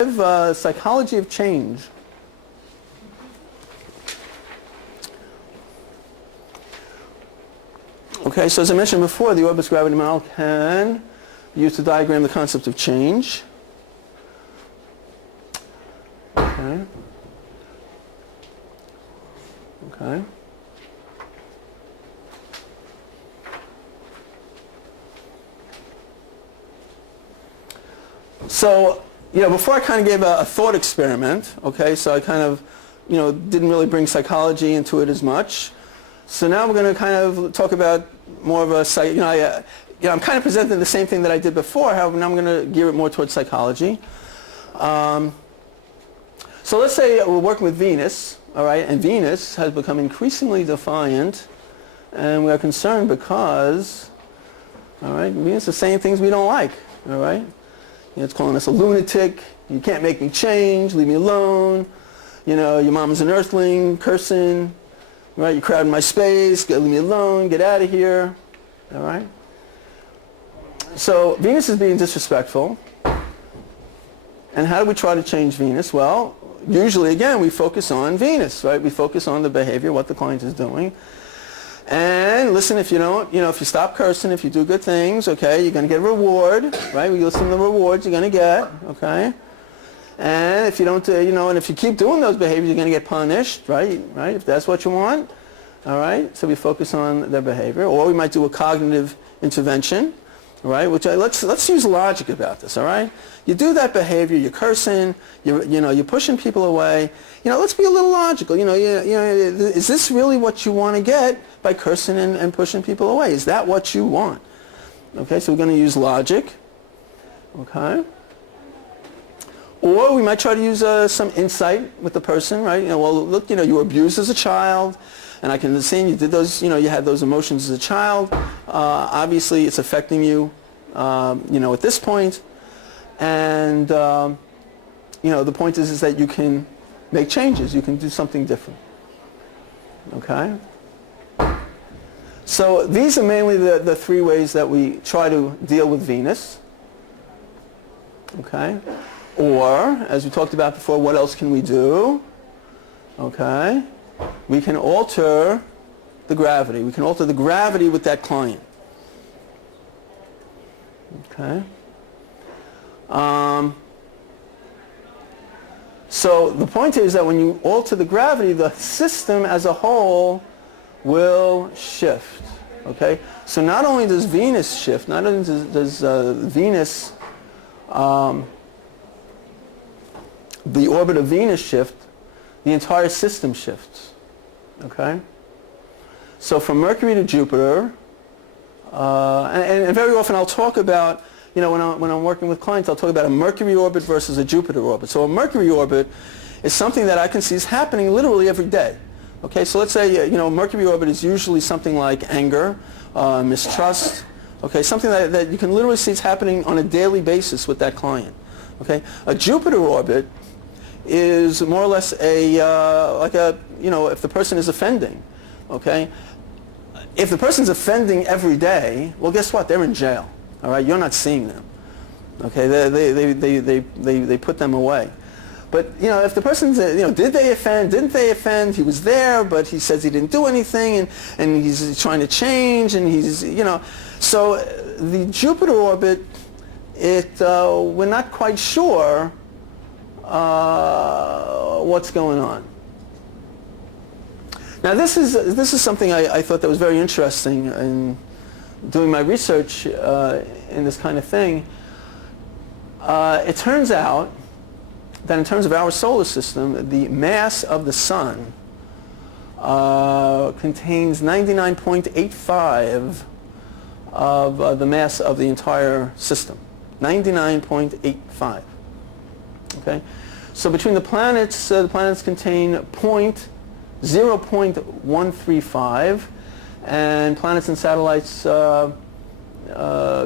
Psychology of change. Okay, so as I mentioned before, the Orbis gravity model can be used to diagram the concept of change. Okay. Okay. So, before I kind of gave a thought experiment, okay, so I kind of, didn't really bring psychology into it as much. So now we're going to kind of talk about more of a, I'm kind of presenting the same thing that I did before, however, now I'm going to gear it more towards psychology. So let's say we're working with Venus, all right, and Venus has become increasingly defiant, and we are concerned because, all right, Venus is saying things we don't like, all right. It's calling us a lunatic. You can't make me change. Leave me alone. Your mom is an earthling, cursing. Right? You're crowding my space. Leave me alone. Get out of here. All right? So Venus is being disrespectful. And how do we try to change Venus? Well, usually, again, we focus on Venus, right? We focus on the behavior, what the client is doing. And listen, if you don't, if you stop cursing, if you do good things, okay, you're going to get a reward, right? We listen to the rewards you're going to get, okay? And if you don't, and if you keep doing those behaviors, you're going to get punished, right? Right? If that's what you want, all right? So we focus on their behavior. Or we might do a cognitive intervention, all right? Let's use logic about this, all right? You do that behavior, you're cursing, you're pushing people away. Let's be a little logical. Is this really what you want to get by cursing and pushing people away? Is that what you want? Okay, so we're going to use logic. Okay. Or we might try to use some insight with the person, right? Well, look, you were abused as a child, and I can understand you did those, you had those emotions as a child. Obviously, it's affecting you, at this point. And, the point is that you can make changes. You can do something different. Okay? So these are mainly the three ways that we try to deal with Venus. Okay? Or, as we talked about before, what else can we do? Okay? We can alter the gravity. We can alter the gravity with that client. Okay? So the point is that when you alter the gravity, the system as a whole will shift. Okay? So not only does Venus shift, not only does Venus, the orbit of Venus shift, the entire system shifts. Okay? So from Mercury to Jupiter, and very often I'll talk about, when I'm working with clients, I'll talk about a Mercury orbit versus a Jupiter orbit. So a Mercury orbit is something that I can see is happening literally every day. Okay, so let's say, Mercury orbit is usually something like anger, mistrust, okay, something that you can literally see is happening on a daily basis with that client. Okay, a Jupiter orbit is more or less if the person is offending, okay, if the person's offending every day, well, guess what? They're in jail. All right, you're not seeing them. Okay, they put them away. But if the person's, did they offend? Didn't they offend? He was there, but he says he didn't do anything, and he's trying to change, and he's, so the Jupiter orbit, we're not quite sure what's going on. Now this is something I thought that was very interesting in doing my research in this kind of thing. It turns out that in terms of our solar system, the mass of the sun contains 99.85 of the mass of the entire system. 99.85. Okay? So between the planets contain 0.135, and planets and satellites,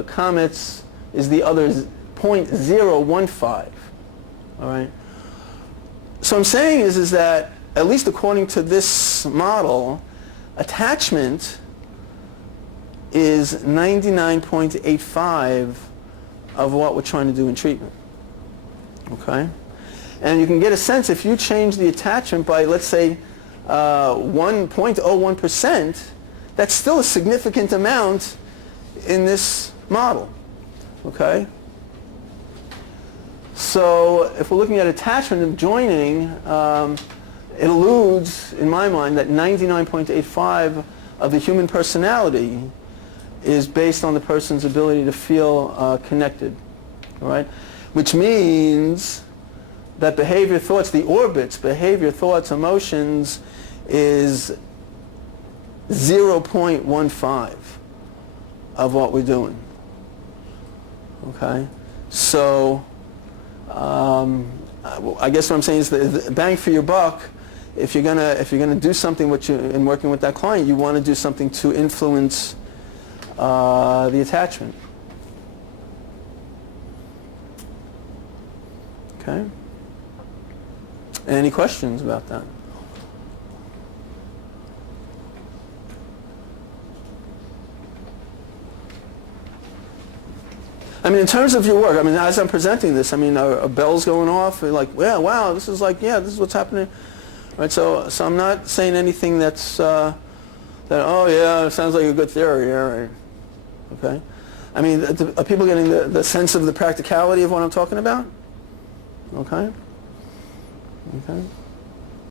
comets is the other 0.015. All right. So I'm saying is that, at least according to this model, attachment is 99.85 of what we're trying to do in treatment. Okay? And you can get a sense if you change the attachment by, let's say, 1.01%, that's still a significant amount in this model. Okay? So if we're looking at attachment and joining, it eludes, in my mind, that 99.85 of the human personality is based on the person's ability to feel connected. All right? Which means that behavior, thoughts, the orbits, behavior, thoughts, emotions, is 0.15 of what we're doing. Okay? So I guess what I'm saying is the bang for your buck. If you're gonna do something in working with that client, you want to do something to influence the attachment. Okay. Any questions about that? I mean, in terms of your work, I mean, as I'm presenting this, I mean, are bells going off? Like, yeah, wow, this is like, yeah, this is what's happening. Right, so I'm not saying anything that's, that, oh yeah, it sounds like a good theory, yeah, right. Okay? I mean, are people getting the sense of the practicality of what I'm talking about? Okay? Okay?